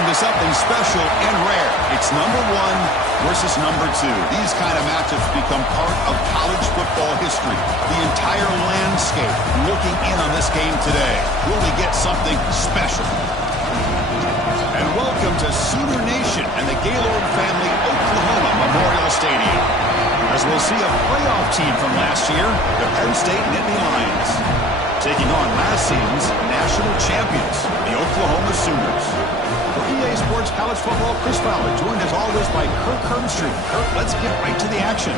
To something special and rare. It's number 1 versus number 2. These kind of matchups become part of college football history. The entire landscape looking in on this game today. Will we get something special? And welcome to Sooner Nation and the Gaylord Family Oklahoma Memorial Stadium. As we'll see a playoff team from last year, the Penn State Nittany Lions, taking on last season's national champions, the Oklahoma Sooners. For EA Sports College Football, Chris Fowler, joined as always by Kirk Hermstreet. Kirk, let's get right to the action.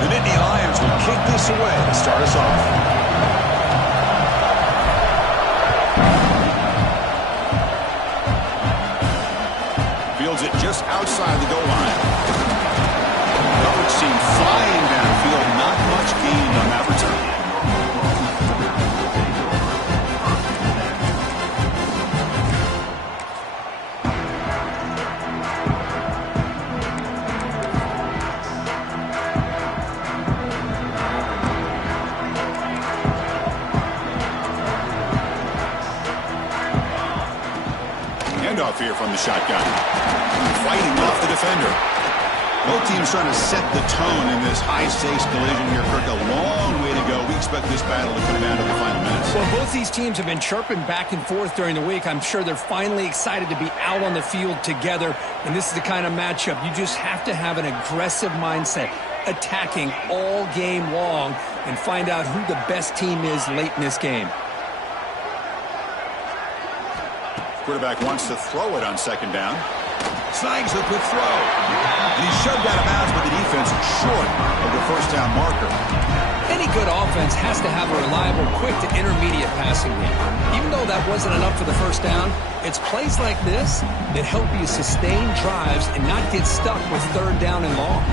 The Nittany Lions will kick this away to start us off. It just outside the goal line. Coverage seemed flying downfield. Not much gained on that return. Handoff here from the shotgun. Fighting off the defender. Both teams trying to set the tone in this high-stakes collision here, Kirk. A long way to go. We expect this battle to come down to the final minutes. Well, both these teams have been chirping back and forth during the week. I'm sure they're finally excited to be out on the field together. And this is the kind of matchup you just have to have an aggressive mindset, attacking all game long, and find out who the best team is late in this game. Quarterback wants to throw it on second down. Snags the quick throw. And he's shoved out of bounds, but the defense is short of the first down marker. Any good offense has to have a reliable, quick to intermediate passing game. Even though that wasn't enough for the first down, it's plays like this that help you sustain drives and not get stuck with third down and long.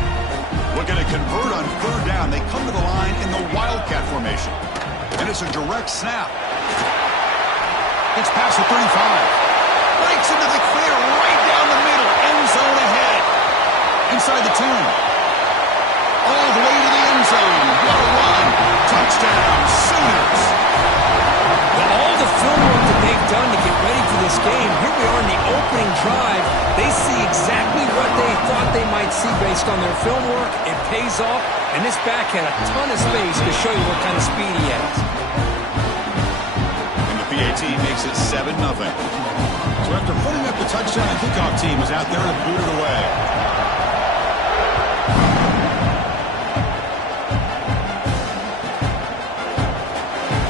Looking to convert on third down. They come to the line in the Wildcat formation. And it's a direct snap. It's past the 35. Breaks into the clear right down the middle. End zone ahead. Inside the 10. All the way to the end zone. What a run. Touchdown, Sooners. Well, all the film work that they've done to get ready for this game, here we are in the opening drive. They see exactly what they thought they might see based on their film work. It pays off, and this back had a ton of space to show you what kind of speed he has. PAT makes it 7-0. So after putting up the touchdown, the kickoff team was out there to boot it away.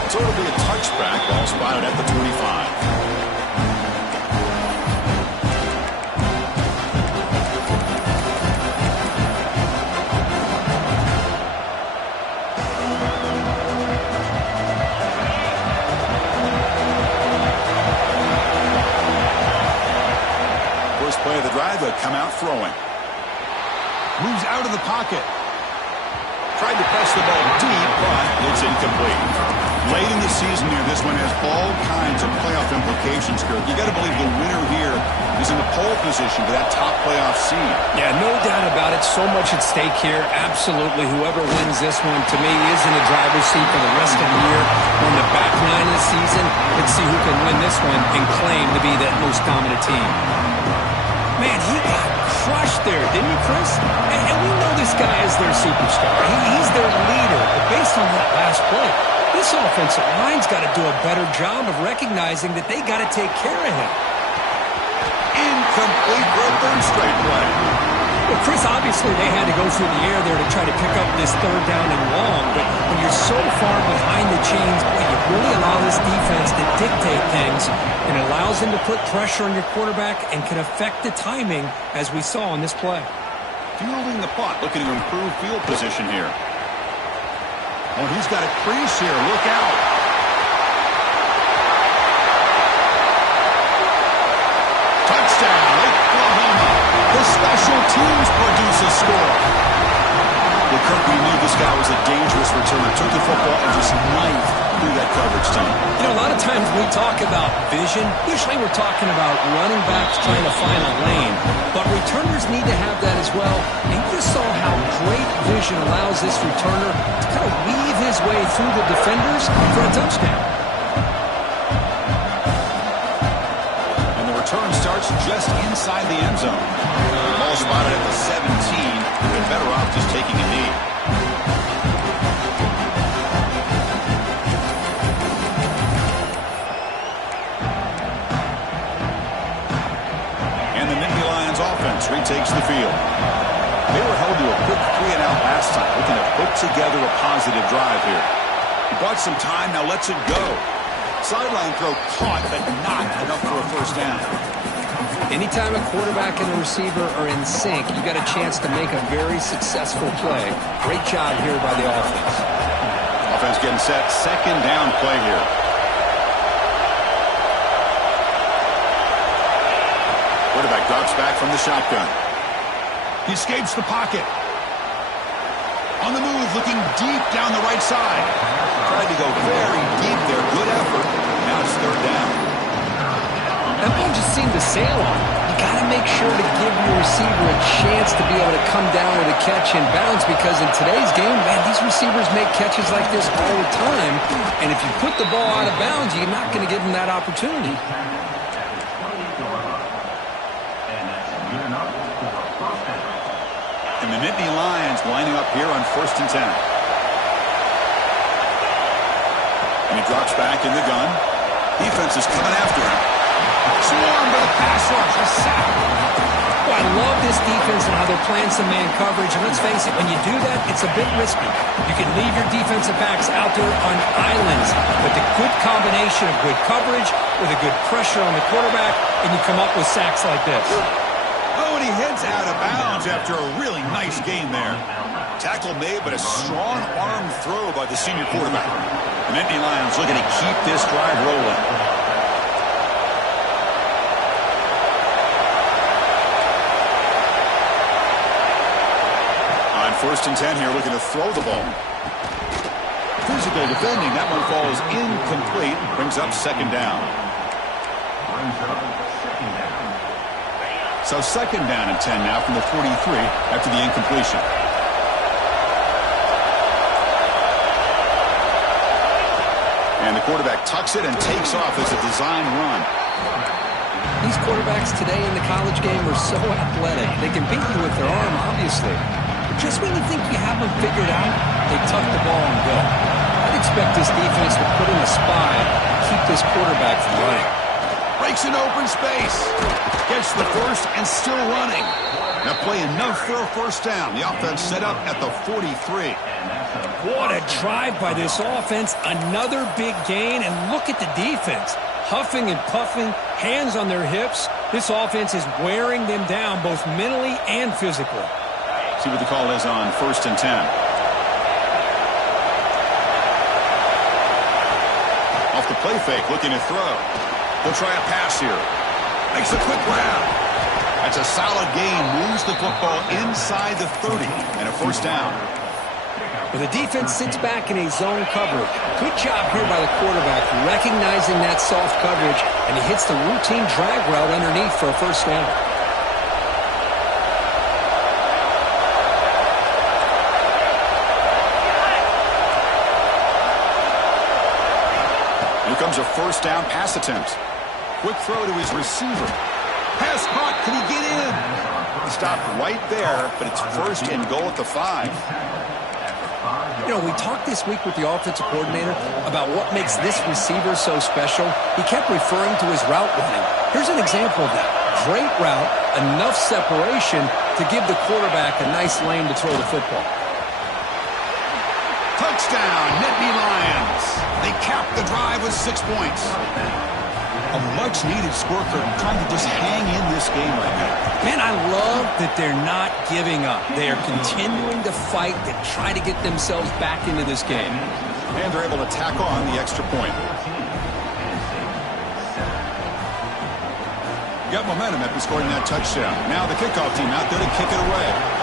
So it'll be a touchback, ball spotted at the 25. Play of the drive, they'll come out throwing. Moves out of the pocket. Tried to press the ball deep, but it's incomplete. Late in the season here, this one has all kinds of playoff implications, Kirk. You got to believe the winner here is in the pole position for that top playoff seed. Yeah, no doubt about it. So much at stake here. Absolutely. Whoever wins this one, to me, is in the driver's seat for the rest of the year. On the back nine of the season, let's see who can win this one and claim to be that most dominant team. Man, he got crushed there, didn't he, Chris? And we know this guy is their superstar. He's their leader. But based on that last play, this offensive line's got to do a better job of recognizing that they got to take care of him. Incomplete for a third straight play. Well, Chris, obviously they had to go through the air there to try to pick up this third down and long, but when you're so far behind the chains, boy, you really allow this defense to dictate things, and it allows them to put pressure on your quarterback and can affect the timing, as we saw on this play. Fielding the punt, looking to improve field position here. Oh, he's got a crease here. Look out. Touchdown, Oklahoma. The special teams produce a score. Well, Kirk, we knew this guy was a dangerous returner. Took the football and just knifed through that coverage team. You know, a lot of times we talk about vision. Usually we're talking about running backs trying to find a lane. But returners need to have that as well. And you just saw how great vision allows this returner to kind of weave his way through the defenders for a touchdown. And the return starts just inside the end zone. Ball spotted at the 17. They're better off just taking a knee. And the Nittany Lions offense retakes the field. They were held to a quick 3-and-out last time, looking to put together a positive drive here. He bought some time, now lets it go. Sideline throw caught, but not enough for a first down. Anytime a quarterback and a receiver are in sync, you got a chance to make a very successful play. Great job here by the offense. Offense getting set. Second down play here. Quarterback drops back from the shotgun. He escapes the pocket. On the move, looking deep down the right side. Tried to go very deep there. Good effort. Now it's third down. That ball just seemed to sail on. You got to make sure to give your receiver a chance to be able to come down with a catch and bounce, because in today's game, man, these receivers make catches like this all the time. And if you put the ball out of bounds, you're not going to give them that opportunity. And the Nittany Lions lining up here on 1st and 10. And he drops back in the gun. Defense is coming after him. Swarm by the pass rush. A sack. Well, I love this defense and how they're playing some man coverage. And let's face it, when you do that, it's a bit risky. You can leave your defensive backs out there on islands. But the good combination of good coverage with a good pressure on the quarterback, and you come up with sacks like this. Oh, and he heads out of bounds after a really nice game there. Tackle made, but a strong arm throw by the senior quarterback. The Nittany Lions looking to keep this drive rolling. On 1st and 10 here, looking to throw the ball. Physical defending. That one falls incomplete. Brings up second down. So second down and 10 now from the 43 after the incompletion. And the quarterback tucks it and takes off as a design run. These quarterbacks today in the college game are so athletic. They can beat you with their arm, obviously. But just when you think you have them figured out, they tuck the ball and go. I'd expect this defense to put in a spy and keep this quarterback from running. Breaks an open space. Gets the first and still running. Now play enough for a first down. The offense set up at the 43. What a drive by this offense. Another big gain, and look at the defense. Huffing and puffing, hands on their hips. This offense is wearing them down both mentally and physically. See what the call is on 1st and 10. Off the play fake, looking to throw. He'll try a pass here. Makes a quick grab. That's a solid gain. Moves the football inside the 30 and a first down. Well, the defense sits back in a zone coverage. Good job here by the quarterback, recognizing that soft coverage, and he hits the routine drag route underneath for a first down. Here comes a first down pass attempt. Quick throw to his receiver. Pass caught. Can he get in? Stopped right there, but it's first and goal at the 5. You know, we talked this week with the offensive coordinator about what makes this receiver so special. He kept referring to his route running. Here's an example of that. Great route, enough separation to give the quarterback a nice lane to throw the football. Touchdown, Nittany Lions. They cap the drive with 6 points. A much-needed scorecard trying to just hang in this game right now. Man, I love that they're not giving up. They are continuing to fight to try to get themselves back into this game. And they're able to tack on the extra point. Got momentum after scoring that touchdown. Now the kickoff team out there to kick it away.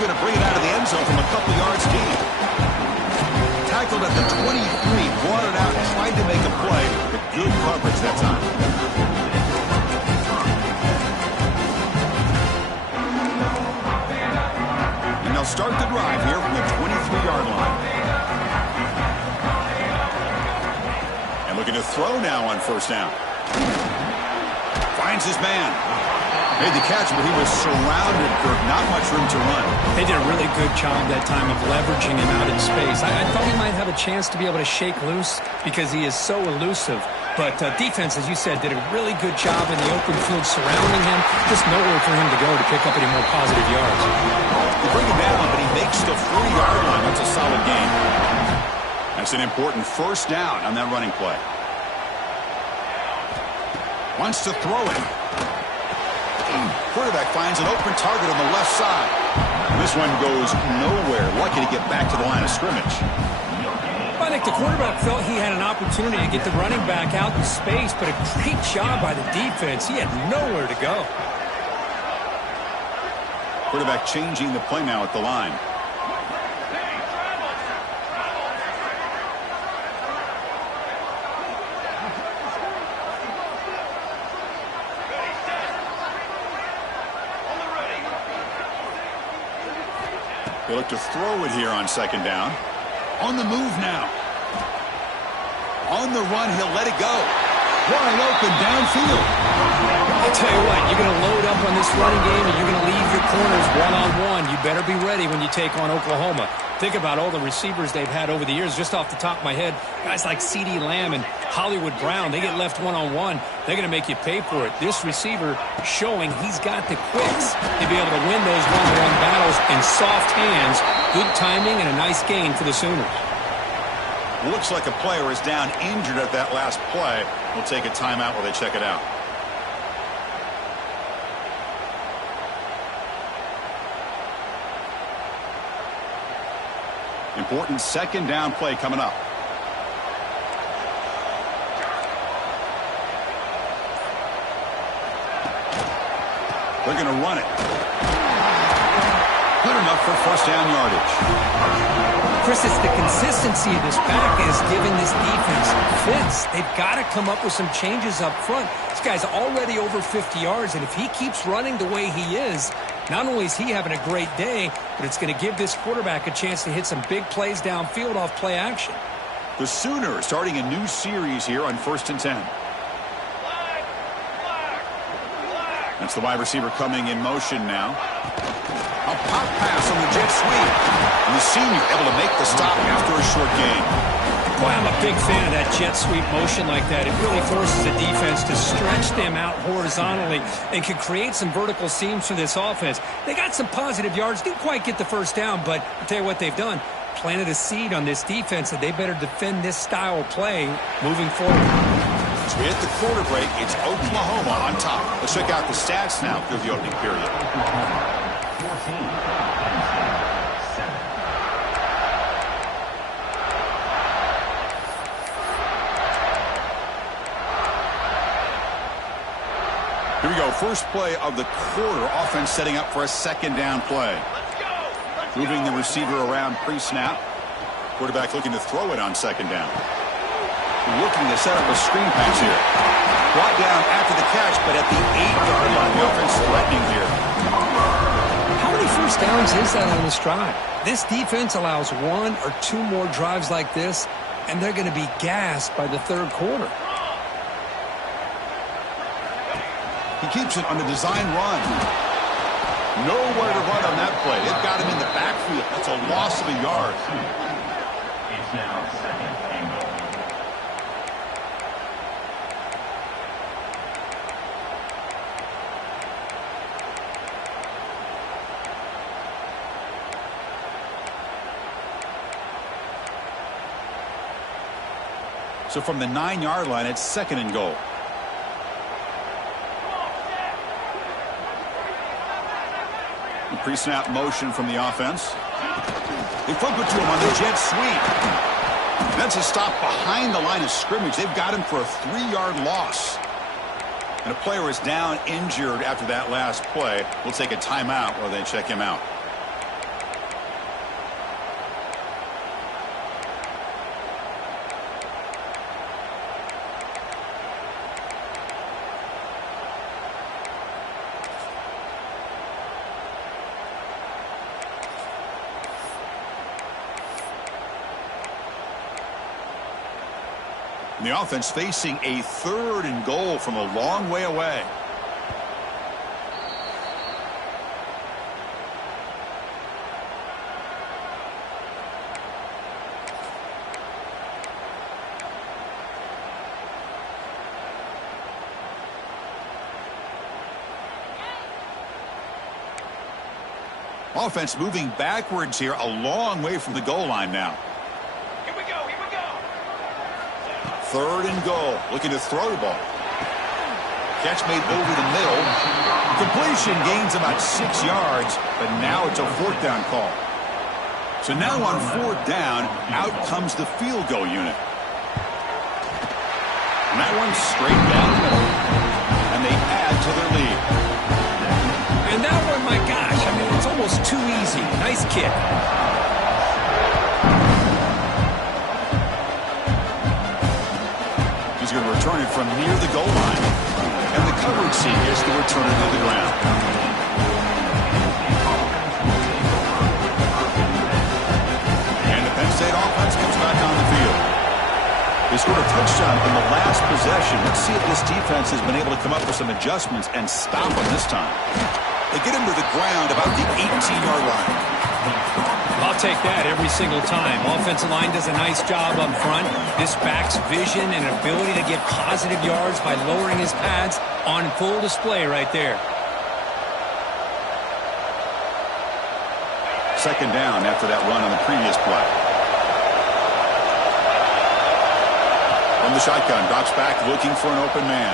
Going to bring it out of the end zone from a couple yards deep. Tackled at the 23, brought it out, tried to make a play, but good coverage that time. And they'll start the drive here from the 23-yard line. And looking to throw now on first down. Finds his man. Made the catch, but he was surrounded for not much room to run. They did a really good job that time of leveraging him out in space. I thought he might have a chance to be able to shake loose because he is so elusive. But defense, as you said, did a really good job in the open field surrounding him. Just nowhere for him to go to pick up any more positive yards. They bring him down, but he makes the 40-yard line. That's a solid gain. That's an important first down on that running play. Wants to throw it. Quarterback finds an open target on the left side. This one goes nowhere. Lucky to get back to the line of scrimmage. I think the quarterback felt he had an opportunity to get the running back out in space, but a great job by the defense. He had nowhere to go. Quarterback changing the play now at the line. They look to throw it here on second down. On the move now. On the run, he'll let it go. Wide open downfield. I'll tell you what, you're going to load up on this running game and you're going to leave your corners one-on-one. You better be ready when you take on Oklahoma. Think about all the receivers they've had over the years. Just off the top of my head, guys like CeeDee Lamb and Hollywood Brown, they get left one-on-one. They're going to make you pay for it. This receiver showing he's got the quicks to be able to win those one-on-one battles in soft hands. Good timing and a nice gain for the Sooners. Looks like a player is down injured at that last play. We'll take a timeout while they check it out. Important second down play coming up. They're going to run it. Good enough for first down yardage. Chris, it's the consistency of this back is giving this defense fits. They've got to come up with some changes up front. This guy's already over 50 yards, and if he keeps running the way he is, not only is he having a great day, but it's going to give this quarterback a chance to hit some big plays downfield off play action. The Sooners starting a new series here on 1st and 10. That's the wide receiver coming in motion now. A pop pass on the jet sweep. And the senior able to make the stop after a short gain. Boy, I'm a big fan of that jet sweep motion like that. It really forces the defense to stretch them out horizontally and can create some vertical seams for this offense. They got some positive yards. Didn't quite get the first down, but I'll tell you what they've done. Planted a seed on this defense that they better defend this style of play moving forward. As we hit the quarter break, it's Oklahoma on top. Let's check out the stats now through the opening period. Here we go. First play of the quarter. Offense setting up for a second down play. Moving the receiver around pre-snap. Quarterback looking to throw it on second down. Looking to set up a screen pass here. Brought down after the catch, but at the 8-yard line. The offense threatening here. How many first downs is that on this drive? This defense allows 1 or 2 more drives like this, and they're going to be gassed by the third quarter. He keeps it on the design run. Nowhere to run on that play. They've got him in the backfield. That's a loss of a yard. It's now second and goal. So from the 9-yard line, it's second and goal. Pre-snap motion from the offense. They flip it to him on the jet sweep. That's a stop behind the line of scrimmage. They've got him for a 3-yard loss. And a player is down injured after that last play. We'll take a timeout while they check him out. The offense facing a third and goal from a long way away. Offense moving backwards here, a long way from the goal line now. Third and goal, looking to throw the ball. Catch made over the middle. Completion gains about 6 yards, but now it's a 4th down call. So now on 4th down, out comes the field goal unit. And that one's straight down the middle. And they add to their lead. And that one, my gosh, I mean, it's almost too easy. Nice kick. He's going to return it from near the goal line. And the coverage seat gets to return it to the ground. And the Penn State offense comes back on the field. They scored a touchdown on the last possession. Let's see if this defense has been able to come up with some adjustments and stop them this time. They get him to the ground about the 18-yard line. I'll take that every single time. Offensive line does a nice job up front. This back's vision and ability to get positive yards by lowering his pads on full display right there. Second down after that run on the previous play. From the shotgun, drops back looking for an open man.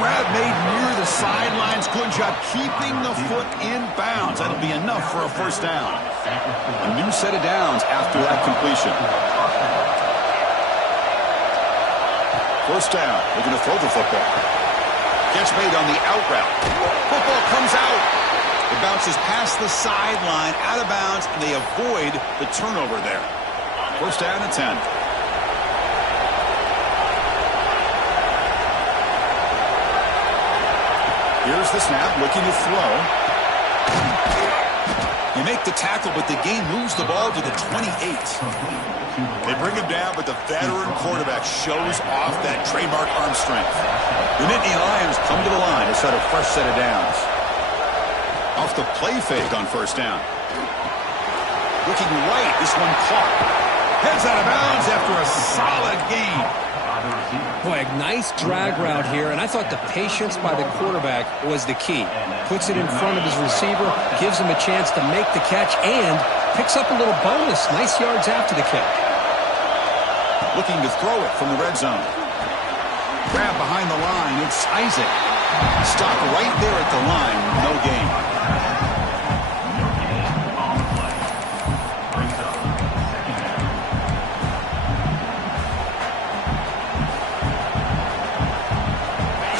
Grab made near the sidelines. Good job keeping the foot in bounds. That'll be enough for a first down. A new set of downs after that completion. First down. Looking to throw the football. Catch made on the out route. Football comes out. It bounces past the sideline, out of bounds, and they avoid the turnover there. First down at 10. Here's the snap, looking to throw. You make the tackle, but the game moves the ball to the 28. They bring him down, but the veteran quarterback shows off that trademark arm strength. The Nittany Lions come to the line to set a fresh set of downs. Off the play fake on first down. Looking right, this one caught. Heads out of bounds after a solid gain. Boy, a nice drag route here, and I thought the patience by the quarterback was the key. Puts it in front of his receiver, gives him a chance to make the catch, and picks up a little bonus. Nice yards after the catch. Looking to throw it from the red zone. Grab behind the line, it's Isaac. Stop right there at the line, no gain.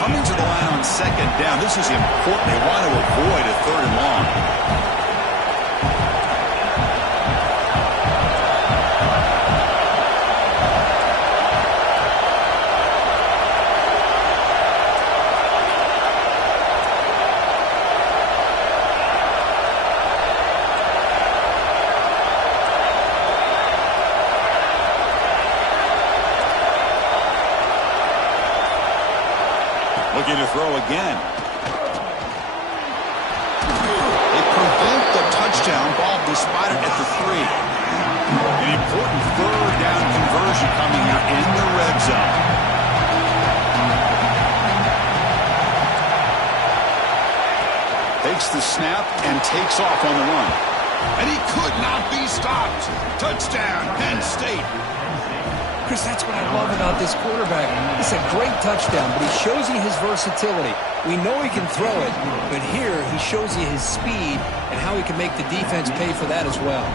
Coming to the line on second down. This is important. They want to avoid a third and long. Looking to throw again. They prevent the touchdown ball despite it at the 3. An important third down conversion coming here in the red zone. Takes the snap and takes off on the run. And he could not be stopped. Touchdown, Penn State. Chris, that's what I love about this quarterback. It's a great touchdown, but he shows you his versatility. We know he can throw it, but here he shows you his speed and how he can make the defense pay for that as well.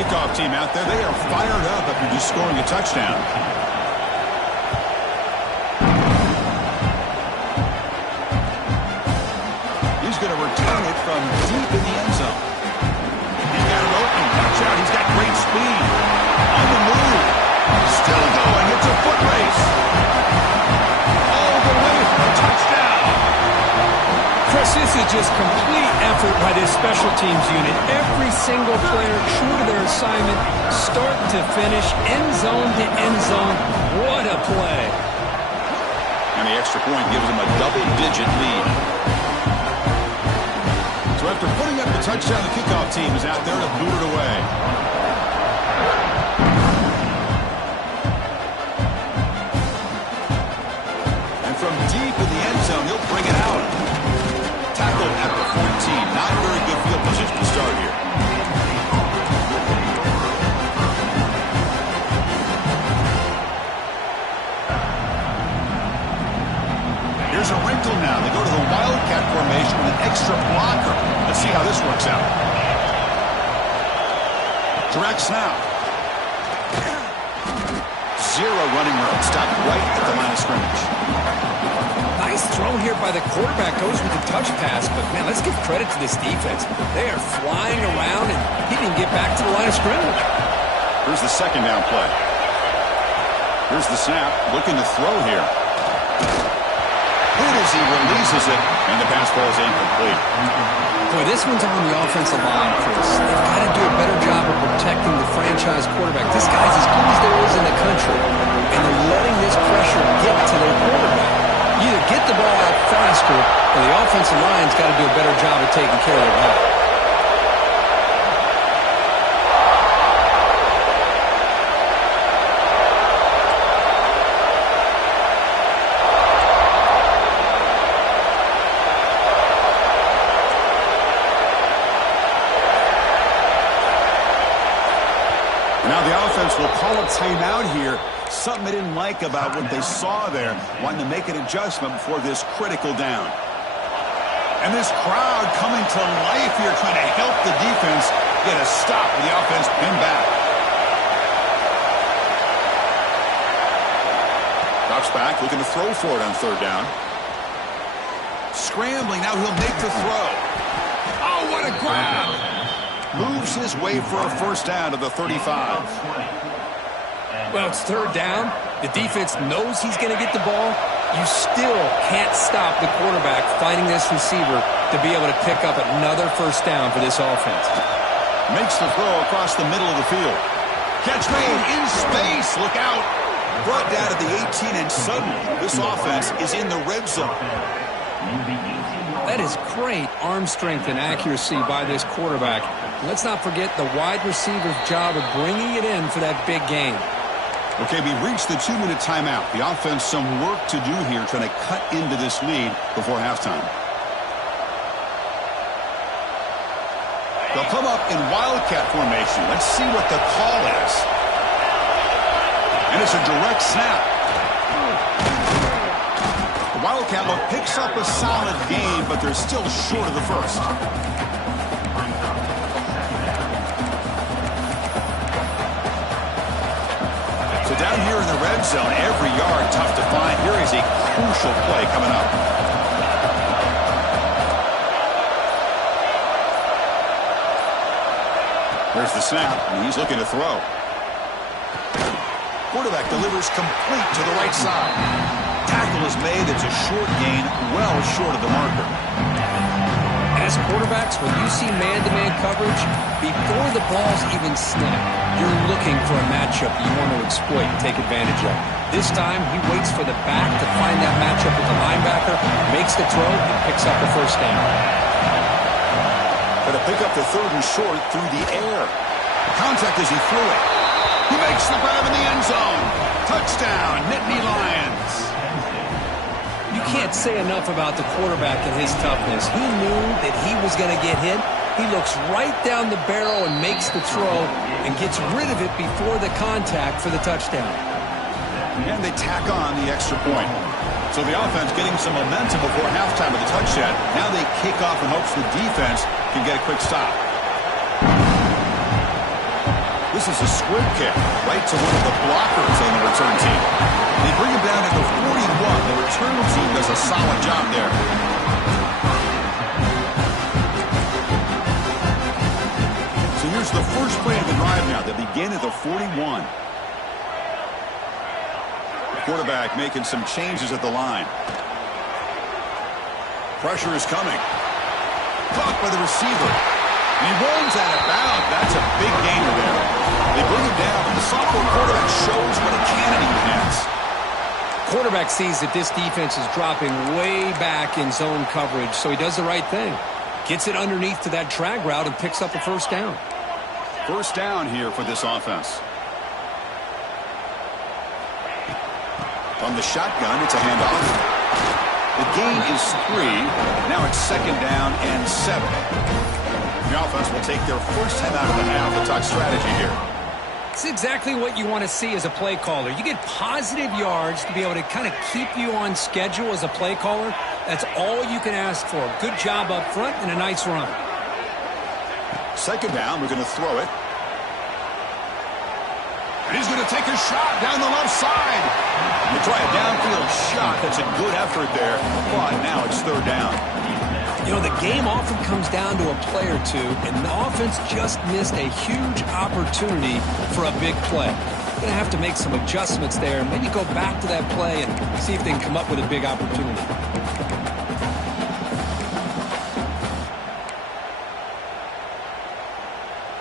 Kickoff team out there, they are fired up after just scoring a touchdown. He's going to return it from deep in the end zone. He's got an opening. Watch out, he's got great speed. On the move. Still going. It's a foot race. All the way for a touchdown. Chris, this is just complete effort by this special teams unit. Every single player true to their assignment, start to finish, end zone to end zone. What a play. And the extra point gives them a double-digit lead. So after putting up the touchdown, the kickoff team is out there to boot it away. From deep in the end zone, he'll bring it out. Tackled at the 14. Not very good field position to start here. Here's a wrinkle now. They go to the Wildcat formation with an extra blocker. Let's see how this works out. Direct snap. Zero running room. Stopped right at the line of scrimmage. Nice throw here by the quarterback. Goes with the touch pass, but man, let's give credit to this defense. They are flying around, and he didn't get back to the line of scrimmage. Here's the second down play. Here's the snap. Looking to throw here. He releases it, and the pass ball is incomplete. Boy, this one's on the offensive line, Chris. They've got to do a better job of protecting the franchise quarterback. This guy's as good as there is in the country, and they're letting this pressure get to their quarterback. You either get the ball out faster, or the offensive line's got to do a better job of taking care of their guy. Now the offense will call a timeout here. Something they didn't like about what they saw there. Wanting to make an adjustment before this critical down. And this crowd coming to life here, trying to help the defense get a stop with the offense pinned back. Drops back, looking to throw for it on third down. Scrambling, now he'll make the throw. Oh, what a grab! Moves his way for a first down to the 35. Well, it's third down. The defense knows he's going to get the ball. You still can't stop the quarterback finding this receiver to be able to pick up another first down for this offense. Makes the throw across the middle of the field. Catch made in space. Look out. Brought down at the 18, and suddenly this offense is in the red zone. That is great arm strength and accuracy by this quarterback. Let's not forget the wide receiver's job of bringing it in for that big game. Okay, we reached the 2-minute timeout. The offense some work to do here, trying to cut into this lead before halftime. They'll come up in Wildcat formation. Let's see what the call is. And it's a direct snap. The Wildcat look picks up a solid game, but they're still short of the first. So Down here in the red zone, every yard tough to find. Here is a crucial play coming up. There's the snap, and he's looking to throw. Quarterback delivers complete to the right side. Tackle is made. It's a short gain, well short of the marker. As quarterbacks, when you see man-to-man coverage, before the ball's even snapped, you're looking for a matchup you want to exploit and take advantage of. This time, he waits for the back to find that matchup with the linebacker, makes the throw, and picks up the first down. Going to pick up the third and short through the air. Contact as he threw it. He makes the grab in the end zone. Touchdown, Nittany Lions. You can't say enough about the quarterback and his toughness. He knew that he was going to get hit. He looks right down the barrel and makes the throw and gets rid of it before the contact for the touchdown. And they tack on the extra point. So the offense getting some momentum before halftime with the touchdown. Now they kick off in hopes the defense can get a quick stop. This is a squib kick right to one of the blockers on the return team. They bring him down at the 41. The return team does a solid job there. So here's the first play of the drive now. They begin at the 41. The quarterback making some changes at the line. Pressure is coming. Caught by the receiver. And he rolls out of bounds. That's a big gainer there. They bring him down, and the sophomore quarterback shows what a cannon he has. Quarterback sees that this defense is dropping way back in zone coverage, so he does the right thing. Gets it underneath to that drag route and picks up the first down. First down here for this offense. From the shotgun, it's a handoff. The gain is 3. Now it's second down and 7. The offense will take their first time out of the half. We'll talk strategy here. It's exactly what you want to see as a play caller. You get positive yards to be able to kind of keep you on schedule as a play caller. That's all you can ask for. Good job up front and a nice run. Second down, we're going to throw it. And he's going to take a shot down the left side. They try a downfield shot. That's a good effort there. But now it's third down. You know, the game often comes down to a play or two, and the offense just missed a huge opportunity for a big play. Going to have to make some adjustments there, and maybe go back to that play and see if they can come up with a big opportunity.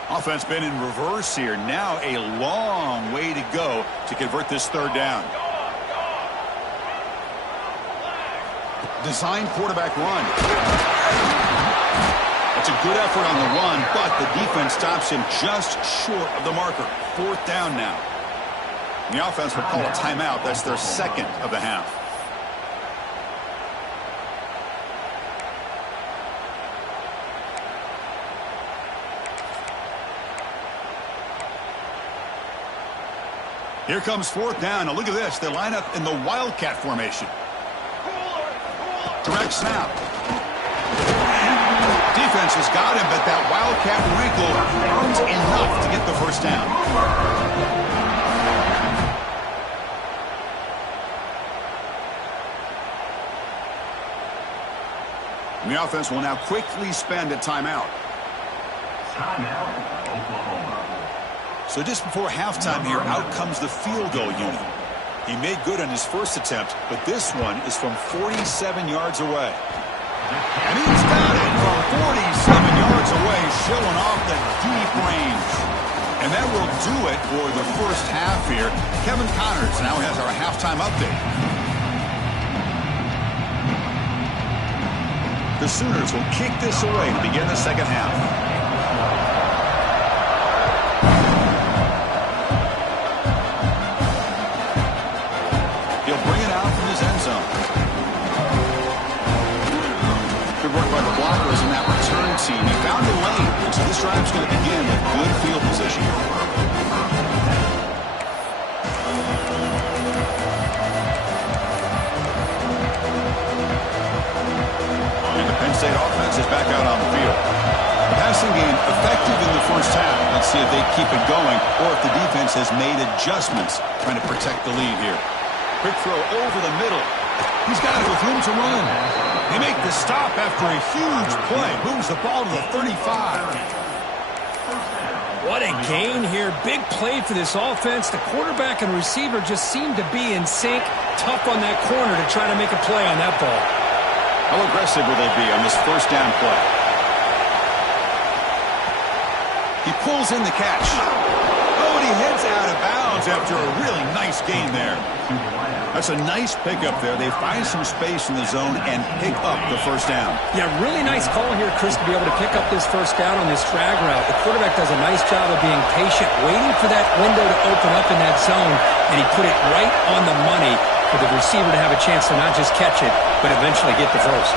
Offense been in reverse here. Now a long way to go to convert this third down. Designed quarterback run. That's a good effort on the run, but the defense stops him just short of the marker. Fourth down now. And the offense will call a timeout. That's their second of the half. Here comes fourth down. Now look at this. They line up in the Wildcat formation. Direct snap. Defense has got him, but that Wildcat wrinkle earns enough to get the first down. And the offense will now quickly spend a timeout. Timeout, Oklahoma. So just before halftime here, out comes the field goal unit. He made good on his first attempt, but this one is from 47 yards away. And he's got it from 47 yards away, showing off the deep range. And that will do it for the first half here. Kevin Connors now has our halftime update. The Sooners will kick this away to begin the second half. Team. He found a lane, and so this drive's going to begin with good field position. And the Penn State offense is back out on the field. The passing game effective in the first half. Let's see if they keep it going or if the defense has made adjustments trying to protect the lead here. Quick throw over the middle. He's got it with room to run. They make the stop after a huge play. Moves the ball to the 35. What a gain here. Big play for this offense. The quarterback and receiver just seem to be in sync. Tough on that corner to try to make a play on that ball. How aggressive will they be on this first down play? He pulls in the catch. Oh, and he heads out of bounds after a really nice gain there. That's a nice pickup there. They find some space in the zone and pick up the first down. Yeah, really nice call here, Chris, to be able to pick up this first down on this drag route. The quarterback does a nice job of being patient, waiting for that window to open up in that zone, and he put it right on the money for the receiver to have a chance to not just catch it, but eventually get the first.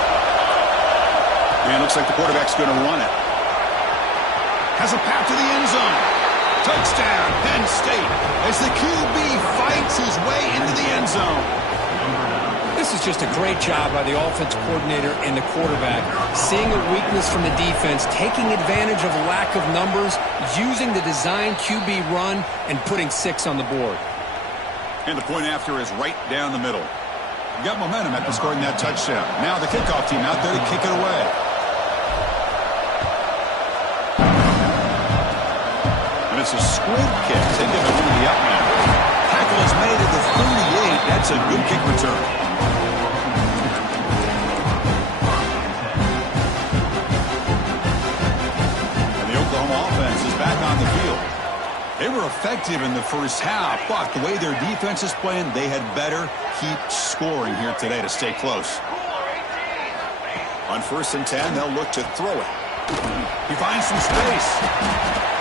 And it looks like the quarterback's going to run it. Has a path to the end zone. Touchdown, Penn State, as the QB fights his way into the end zone. This is just a great job by the offense coordinator and the quarterback. Seeing a weakness from the defense, taking advantage of a lack of numbers, using the design QB run, and putting 6 on the board. And the point after is right down the middle. You got momentum after scoring that touchdown. Now the kickoff team out there to kick it away. And it's a squib kick. Take it over the up man. Tackle is made at the 38. That's a good kick return. And the Oklahoma offense is back on the field. They were effective in the first half, but the way their defense is playing, they had better keep scoring here today to stay close. On 1st and 10, they'll look to throw it. He finds some space.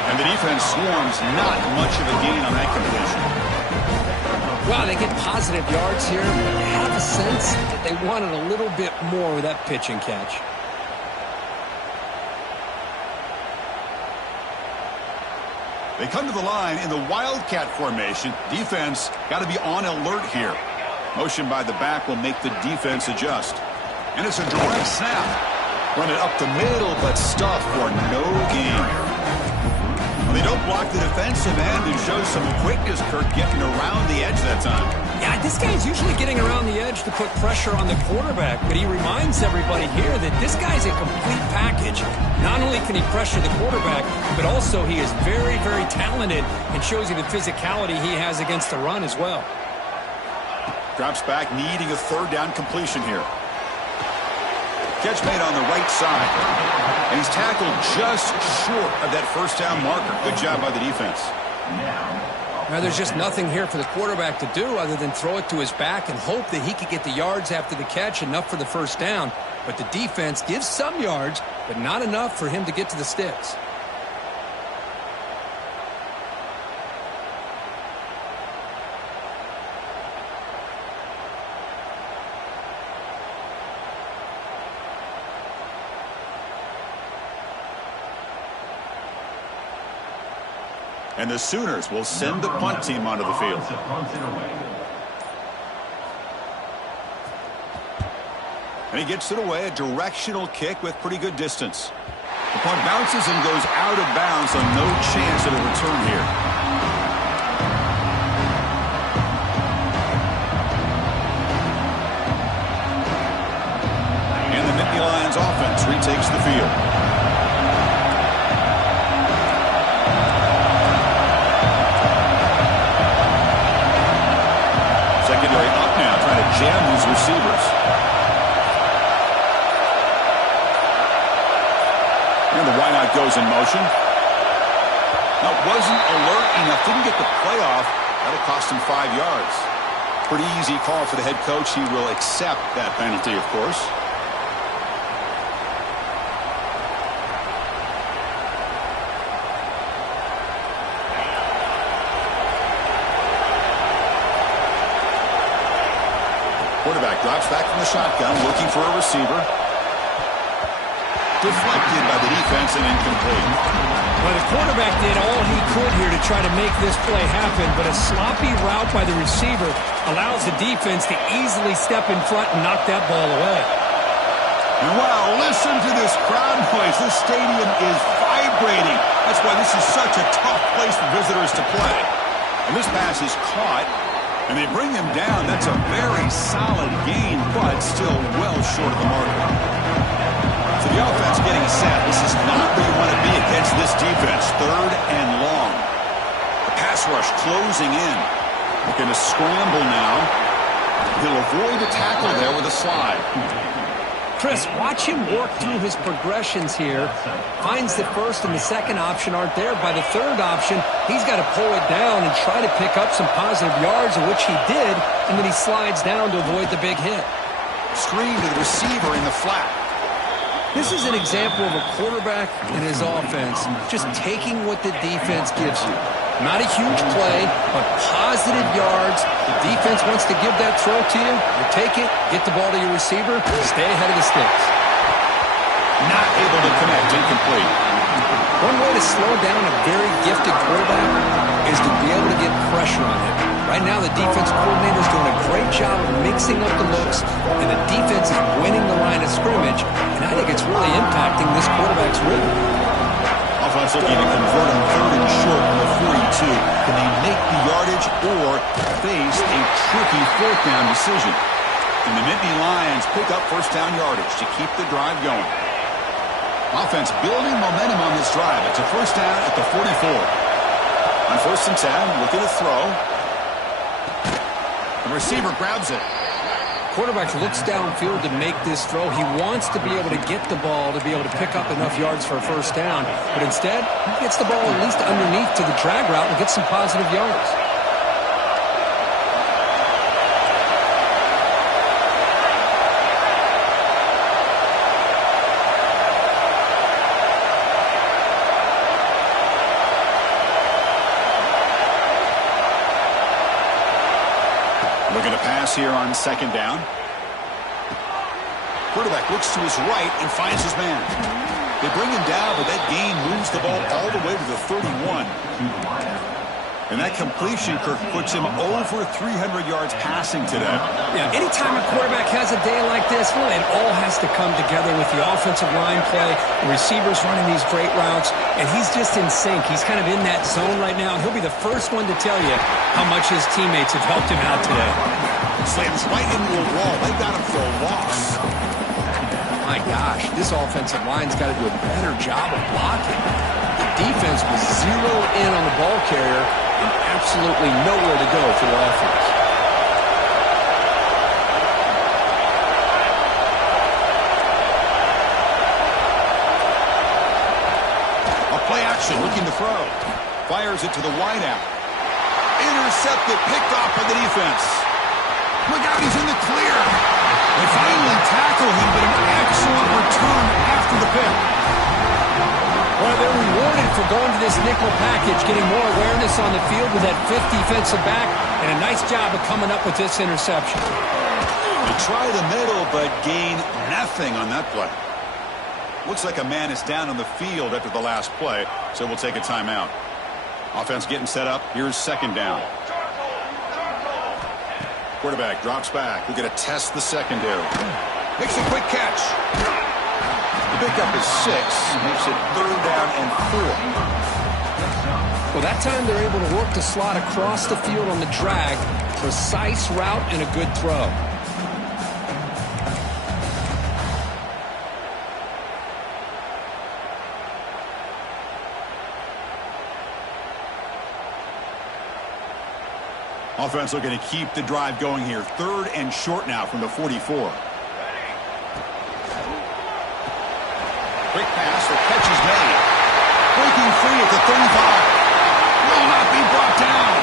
And the defense swarms, not much of a gain on that completion. Wow, they get positive yards here, but you have a sense that they wanted a little bit more with that pitch and catch. They come to the line in the Wildcat formation. Defense got to be on alert here. Motion by the back will make the defense adjust. And it's a direct snap. Run it up the middle, but stuffed for no gain. They don't block the defensive end and show some quickness, Kirk, getting around the edge that time. Yeah, this guy's usually getting around the edge to put pressure on the quarterback, but he reminds everybody here that this guy's a complete package. Not only can he pressure the quarterback, but also he is very, very talented and shows you the physicality he has against the run as well. Drops back, needing a 3rd down completion here. Catch made on the right side. And he's tackled just short of that 1st down marker. Good job by the defense. Now, there's just nothing here for the quarterback to do other than throw it to his back and hope that he could get the yards after the catch, enough for the 1st down. But the defense gives some yards, but not enough for him to get to the sticks. And the Sooners will send the punt team onto the field. And he gets it away, a directional kick with pretty good distance. The punt bounces and goes out of bounds, so no chance at a return here. And the Nittany Lions offense retakes the field. Secondary up now, trying to jam these receivers. And the wideout goes in motion. Now, wasn't alert enough, didn't get the play off. That'll cost him 5 yards. Pretty easy call for the head coach. He will accept that penalty, of course. Quarterback drops back from the shotgun, looking for a receiver. Deflected by the defense and incomplete. Well, the quarterback did all he could here to try to make this play happen, but a sloppy route by the receiver allows the defense to easily step in front and knock that ball away. And wow, listen to this crowd noise. This stadium is vibrating. That's why this is such a tough place for visitors to play. And this pass is caught, and they bring him down. That's a very solid gain, but still well short of the mark. So the offense getting set. This is not where you want to be against this defense. 3rd and long. The pass rush closing in. Looking to scramble now. He'll avoid the tackle there with a slide. Chris, watch him work through his progressions here. Finds the first and the second option aren't there. By the third option, he's got to pull it down and try to pick up some positive yards, of which he did, and then he slides down to avoid the big hit. Screen to the receiver in the flat. This is an example of a quarterback and his offense just taking what the defense gives you. Not a huge play, but positive yards. The defense wants to give that throw to you. You take it, get the ball to your receiver, stay ahead of the sticks. Not able to connect, incomplete. One way to slow down a very gifted quarterback is to be able to get pressure on him. Right now, the defense coordinator is doing a great job of mixing up the looks, and the defense is winning the line of scrimmage, and I think it's really impacting this quarterback's rhythm. Offense looking to convert him 3rd and short on the 42. Can they make the yardage or face a tricky 4th down decision? And the Nittany Lions pick up 1st down yardage to keep the drive going. Offense building momentum on this drive. It's a 1st down at the 44. On 1st and 10, looking to throw. The receiver grabs it. Quarterback looks downfield to make this throw. He wants to be able to get the ball to be able to pick up enough yards for a 1st down. But instead, he gets the ball at least underneath to the drag route and gets some positive yards. Looking to pass here on 2nd down. Quarterback looks to his right and finds his man. They bring him down, but that gain moves the ball all the way to the 31. And that completion, Kirk, puts him over 300 yards passing today. Yeah, anytime a quarterback has a day like this, really it all has to come together with the offensive line play, the receivers running these great routes, and he's just in sync. He's kind of in that zone right now, and he'll be the first one to tell you how much his teammates have helped him out today. Slams right into a wall. They got him for a loss. My gosh, this offensive line's got to do a better job of blocking. The defense was zeroed in on the ball carrier and absolutely nowhere to go for the offense. A play action looking to throw. Fires it to the wideout. Intercepted, picked off by the defense. Look out, he's in the clear. They finally tackle him, but an excellent return after the pick. Well, they're rewarded for going to this nickel package, getting more awareness on the field with that 5th defensive back, and a nice job of coming up with this interception. They try the middle, but gain nothing on that play. Looks like a man is down on the field after the last play, so we'll take a timeout. Offense getting set up. Here's 2nd down. Quarterback drops back. We're going to test the secondary. Makes a quick catch. The pickup is 6. Makes it 3rd down and 4. Well, that time they're able to work the slot across the field on the drag. Precise route and a good throw. Offense looking to keep the drive going here. 3rd and short now from the 44. Quick pass, the catch is made. Breaking free at the 35. Will not be brought down.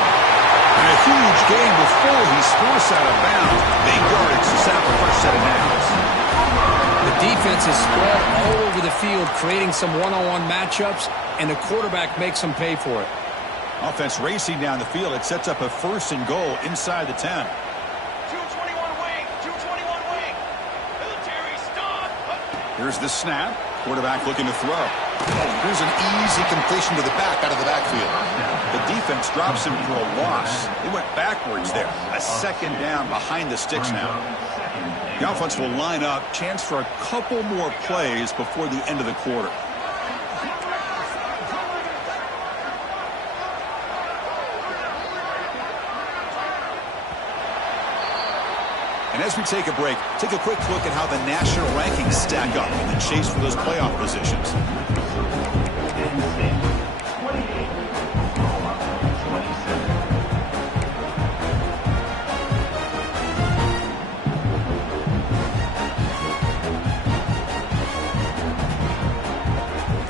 And a huge gain before he's forced out of bounds. Big yardage to set up the first set of downs. The defense is spread all over the field, creating some one-on-one matchups, and the quarterback makes them pay for it. Offense racing down the field. It sets up a 1st and goal inside the 10. 221 wing, 221 wing. Military stop. Here's the snap. Quarterback looking to throw. Here's an easy completion to the back out of the backfield. The defense drops him for a loss. They went backwards there. A second down behind the sticks now. The offense will line up. Chance for a couple more plays before the end of the quarter. And as we take a break, take a quick look at how the national rankings stack up in the chase for those playoff positions.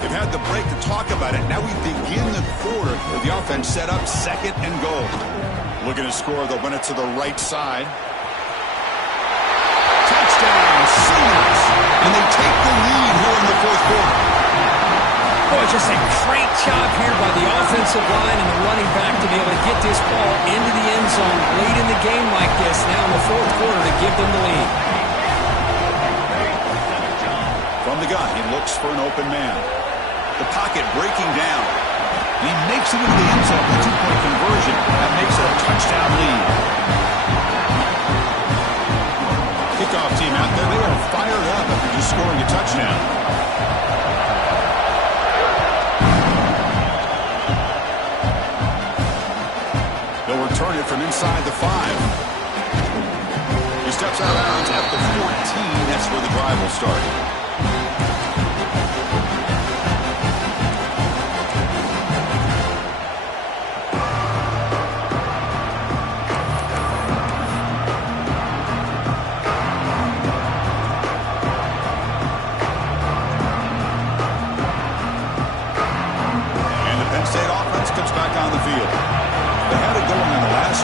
We've had the break to talk about it. Now we begin the quarter with the offense set up second and goal. Looking to score, they'll run it to the right side. Sooners, and they take the lead here in the fourth quarter. Boy, just a great job here by the offensive line and the running back to be able to get this ball into the end zone late in the game like this now in the fourth quarter to give them the lead. From the gun, he looks for an open man. The pocket breaking down. He makes it into the end zone with a two-point conversion. That makes it a touchdown lead. Kickoff team out there, they are fired up after just scoring a touchdown. They'll return it from inside the 5. He steps out of bounds at the 14. That's where the drive will start.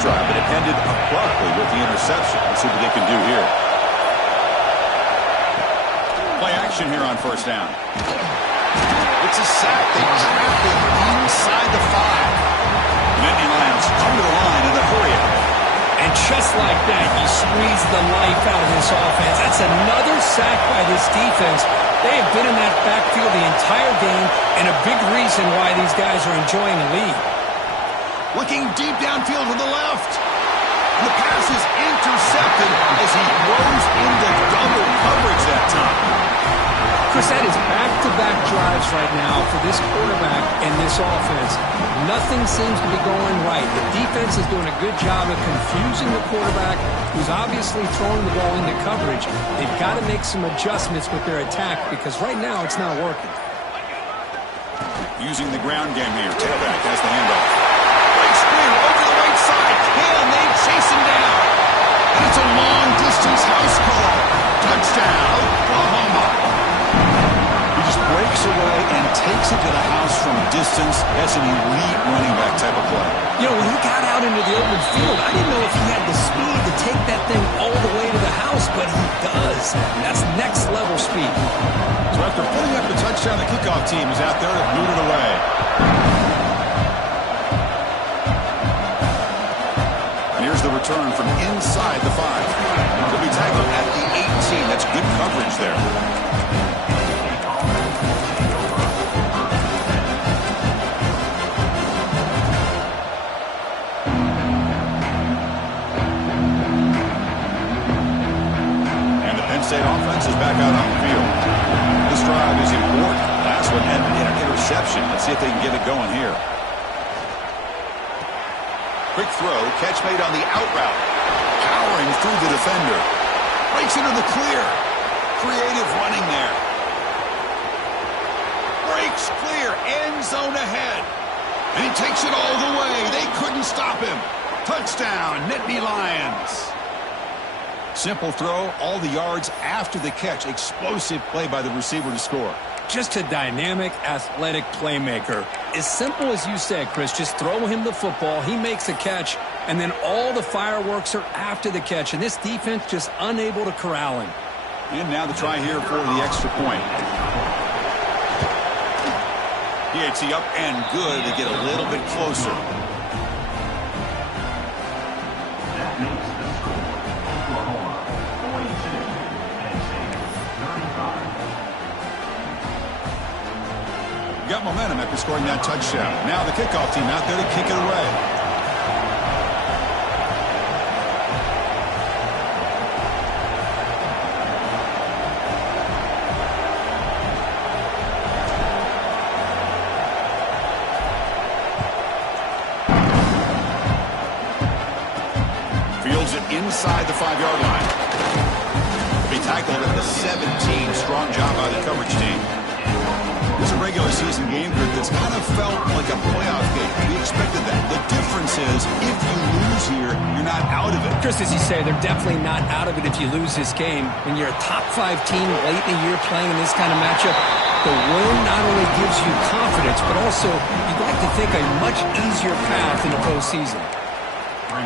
But it ended abruptly with the interception. Let's see what they can do here. Play action here on first down. It's a sack. They trap him inside the 5. The Nittany Lions come to the line in a hurry up. And just like that, you squeeze the life out of this offense. That's another sack by this defense. They have been in that backfield the entire game, and a big reason why these guys are enjoying the lead. Looking deep downfield to the left. And the pass is intercepted as he throws into double coverage that time. Chris, that is back-to-back drives right now for this quarterback and this offense. Nothing seems to be going right. The defense is doing a good job of confusing the quarterback, who's obviously throwing the ball into coverage. They've got to make some adjustments with their attack because right now it's not working. Using the ground game here. Tailback has the handoff. Clear over the right side. Can they chase him down? And it's a long-distance house call. Touchdown, Oklahoma. He just breaks away and takes it to the house from distance. That's an elite running back type of play. You know, when he got out into the open field, I didn't know if he had the speed to take that thing all the way to the house, but he does. That's next-level speed. So after putting up the touchdown, the kickoff team is out there to boot it away. Here's the return from inside the 5. He'll be tackled at the 18. That's good coverage there. And the Penn State offense is back out on the field. This drive is important. Last one ended in an interception. Let's see if they can get it going here. Quick throw, catch made on the out route. Powering through the defender. Breaks into the clear. Creative running there. Breaks clear, end zone ahead. And he takes it all the way. They couldn't stop him. Touchdown, Nittany Lions. Simple throw, all the yards after the catch. Explosive play by the receiver to score. Just a dynamic, athletic playmaker. As simple as you said, Chris, just throw him the football, he makes a catch, and then all the fireworks are after the catch, and this defense just unable to corral him. And now the try here for the extra point. PAT up and good to get a little bit closer. That makes the score Oklahoma 42, Penn State 35. time after scoring that touchdown. Now the kickoff team out there to kick it away. Fields it inside the 5-yard line. Be tackled at the 17. Strong job by the coverage team. It's a regular season game group that's kind of felt like a playoff game. We expected that. The difference is if you lose here, you're not out of it. Chris, as you say, they're definitely not out of it if you lose this game. When you're a top 5 team late in the year playing in this kind of matchup, the win not only gives you confidence, but also you'd like to think a much easier path in the postseason.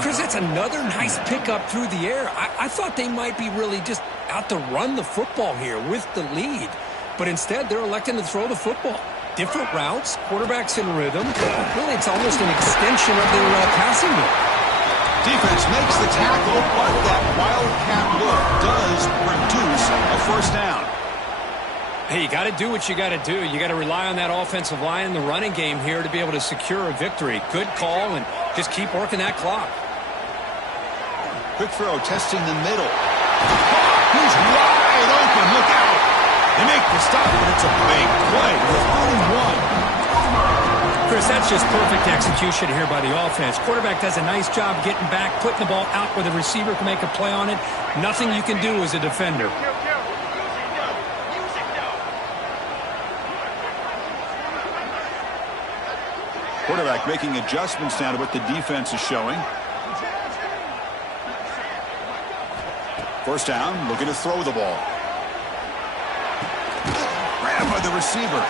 Chris, that's another nice pickup through the air. I thought they might be really just out to run the football here with the lead. But instead, they're electing to throw the football. Different routes, quarterbacks in rhythm. Really, it's almost an extension of their passing game. Defense makes the tackle, but that wildcat look does produce a first down. Hey, you got to do what you got to do. You got to rely on that offensive line in the running game here to be able to secure a victory. Good call, and just keep working that clock. Quick throw, testing the middle. He's wide open. Look out. They make the stop, but it's a big play. Chris, that's just perfect execution here by the offense. Quarterback does a nice job getting back, putting the ball out where the receiver can make a play on it. Nothing you can do as a defender. Quarterback making adjustments now to what the defense is showing. First down, looking to throw the ball. Grabbed by the receiver.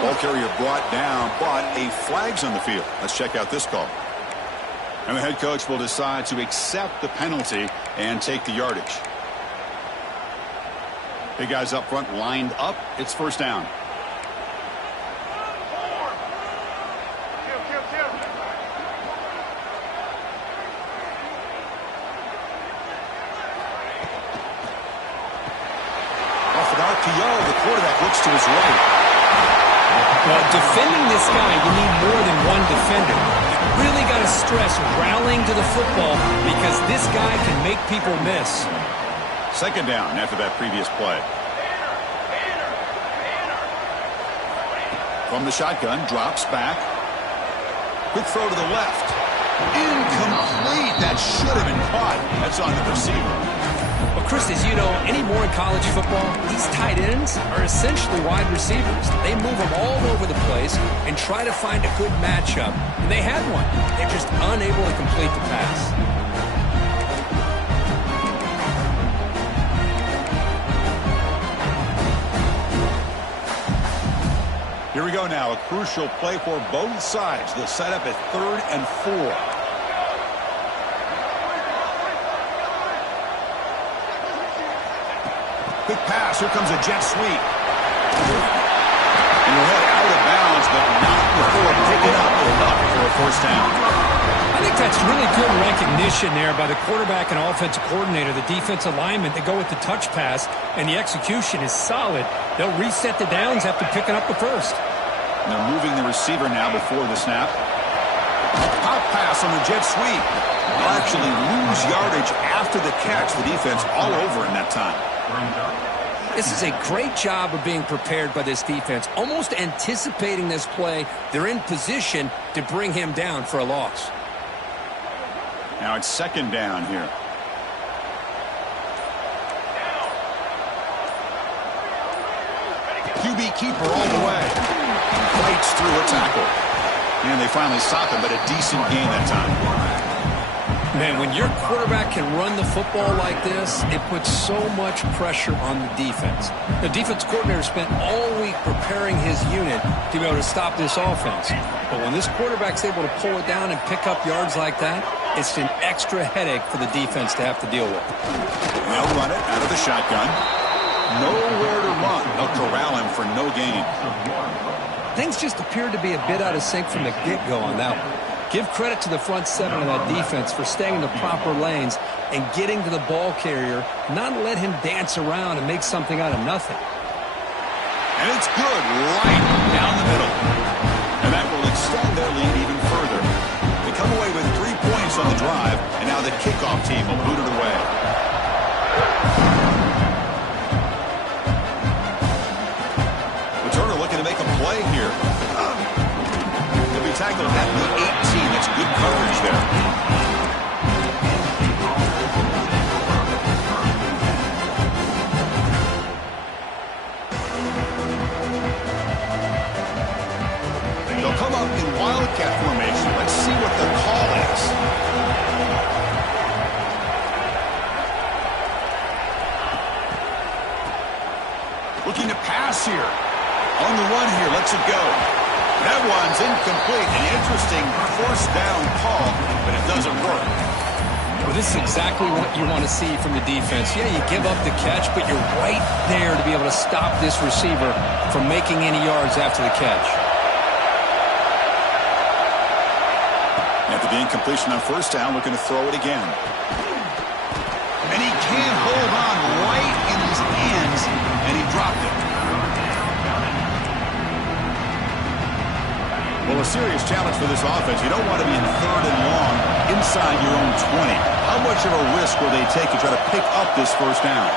Ball carrier brought down, but a flag's on the field. Let's check out this call. And the head coach will decide to accept the penalty and take the yardage. Big guys up front lined up. It's first down. The quarterback looks to his right. Well, defending this guy, you need more than one defender. You really got to stress rallying to the football because this guy can make people miss. Second down after that previous play. From the shotgun, drops back. Quick throw to the left. Incomplete. That should have been caught. That's on the receiver. Well, Chris, as you know, anymore in college football, these tight ends are essentially wide receivers. They move them all over the place and try to find a good matchup. And they had one. They're just unable to complete the pass. Here we go now. A crucial play for both sides. They'll set up at 3rd and 4. Quick pass. Here comes a jet sweep. And we'll head out of bounds, but not before picking up enough for a first down. I think that's really good recognition there by the quarterback and offensive coordinator, the defensive lineman. They go with the touch pass, and the execution is solid. They'll reset the downs after picking up the first. Now moving the receiver now before the snap. Pop pass on the jet sweep. They'll actually lose yardage after the catch. The defense all over in that time. This is a great job of being prepared by this defense. Almost anticipating this play, they're in position to bring him down for a loss. Now it's second down here. QB keeper all the way. Fights through a tackle. And they finally stop him, but a decent gain that time. Man, when your quarterback can run the football like this, it puts so much pressure on the defense. The defense coordinator spent all week preparing his unit to be able to stop this offense. But when this quarterback's able to pull it down and pick up yards like that, it's an extra headache for the defense to have to deal with. They'll run it out of the shotgun. Nowhere to run. They'll corral him for no gain. Things just appeared to be a bit out of sync from the get-go on that one. Give credit to the front seven of that defense for staying in the proper lanes and getting to the ball carrier, not let him dance around and make something out of nothing. And it's good right down the middle. extend their lead even further. They come away with 3 points on the drive, and now the kickoff team will boot it away. Returner looking to make a play here. He'll be tackled at the 18. That's good coverage there. Come up in wildcat formation. Let's see what the call is. Looking to pass here. On the run here. Lets it go. That one's incomplete. An interesting first down call, but it doesn't work. Well, this is exactly what you want to see from the defense. Yeah, you give up the catch, but you're right there to be able to stop this receiver from making any yards after the catch. After the incompletion on first down, looking to throw it again. And he can't hold on right in his hands, and he dropped it. Well, a serious challenge for this offense. You don't want to be in 3rd and long inside your own 20. How much of a risk will they take to try to pick up this first down?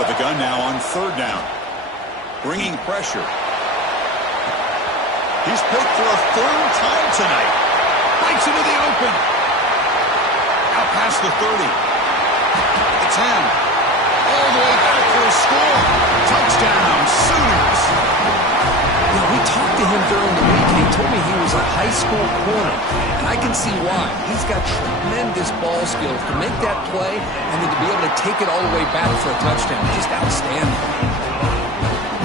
The gun now on 3rd down. Bringing pressure. He's picked for a 3rd time tonight. Breaks into the open. Out past the 30. The 10. All the way back for a score. Touchdown, Sooners. You know, we talked to him during the week, and he told me he was a high school corner. And I can see why. He's got tremendous ball skills to make that play and then to be able to take it all the way back for a touchdown. Just outstanding.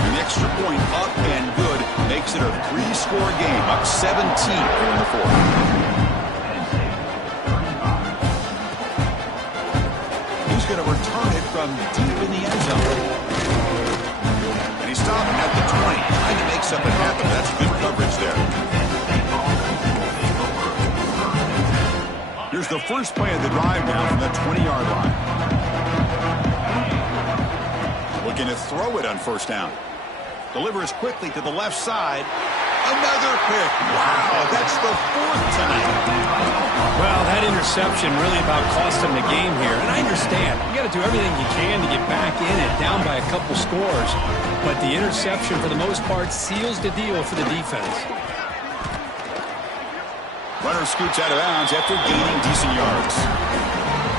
An extra point up and good makes it a 3-score game. Up 17 here in the 4th. He's going to return it from deep in the end zone. And he's stopped at the 20. Trying to make something happen. That's good coverage there. Here's the first play of the drive now from the 20-yard line. Looking to throw it on first down. Delivers quickly to the left side. Another pick. Wow, that's the 4th tonight. Well, that interception really about cost him the game here. And I understand. You got to do everything you can to get back in it, down by a couple scores. But the interception, for the most part, seals the deal for the defense. Runner scoots out of bounds after gaining decent yards.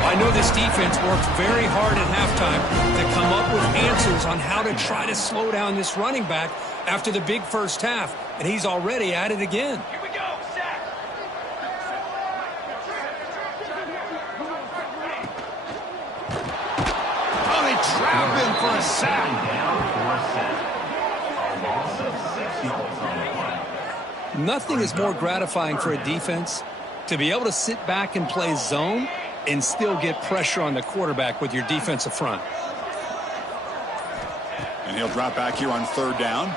I know this defense worked very hard at halftime to come up with answers on how to try to slow down this running back after the big first half, and he's already at it again. Here we go, sack. Oh, they trap him for a sack. Down for a sack. A loss of 6 yards on the play. Nothing is more gratifying for a defense to be able to sit back and play zone and still get pressure on the quarterback with your defensive front. And he'll drop back here on 3rd down.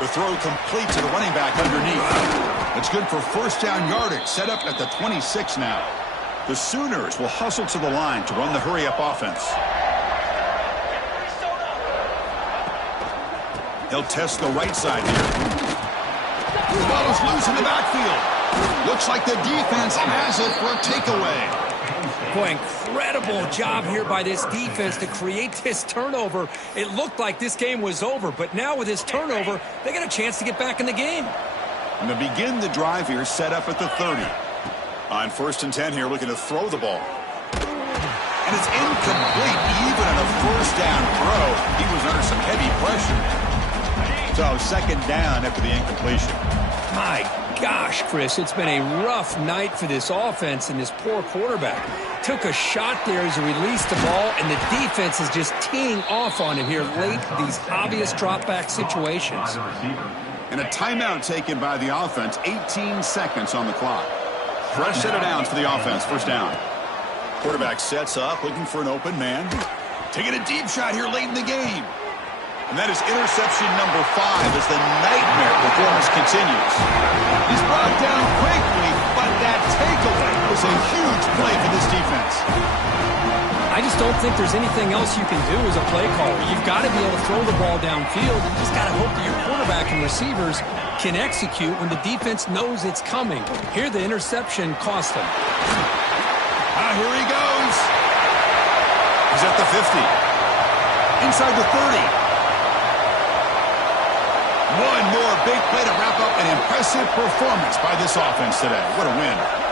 The throw complete to the running back underneath. It's good for first down yardage. Set up at the 26 now. The Sooners will hustle to the line to run the hurry-up offense. He'll test the right side here. The ball is loose in the backfield. Looks like the defense has it for a takeaway. Boy, incredible job here by this defense to create this turnover. It looked like this game was over, but now with this turnover, they got a chance to get back in the game. And to begin the drive here, set up at the 30. On 1st and 10 here, looking to throw the ball. And it's incomplete, even on a first down throw. He was under some heavy pressure. So 2nd down after the incompletion. My gosh, Chris, it's been a rough night for this offense and this poor quarterback. Took a shot there as he released the ball, and the defense is just teeing off on him here late, these obvious drop-back situations. And a timeout taken by the offense, 18 seconds on the clock. Fresh set of downs for the offense, first down. Quarterback sets up, looking for an open man. Taking a deep shot here late in the game. And that is interception number 5 as the nightmare performance continues. He's brought down quickly, but that takeaway was is a huge play for this defense. I just don't think there's anything else you can do as a play caller. You've got to be able to throw the ball downfield. You just got to hope that your quarterback and receivers can execute when the defense knows it's coming. Here, the interception cost him. Here he goes. He's at the 50. Inside the 30. One more big play to wrap up an impressive performance by this offense today. What a win.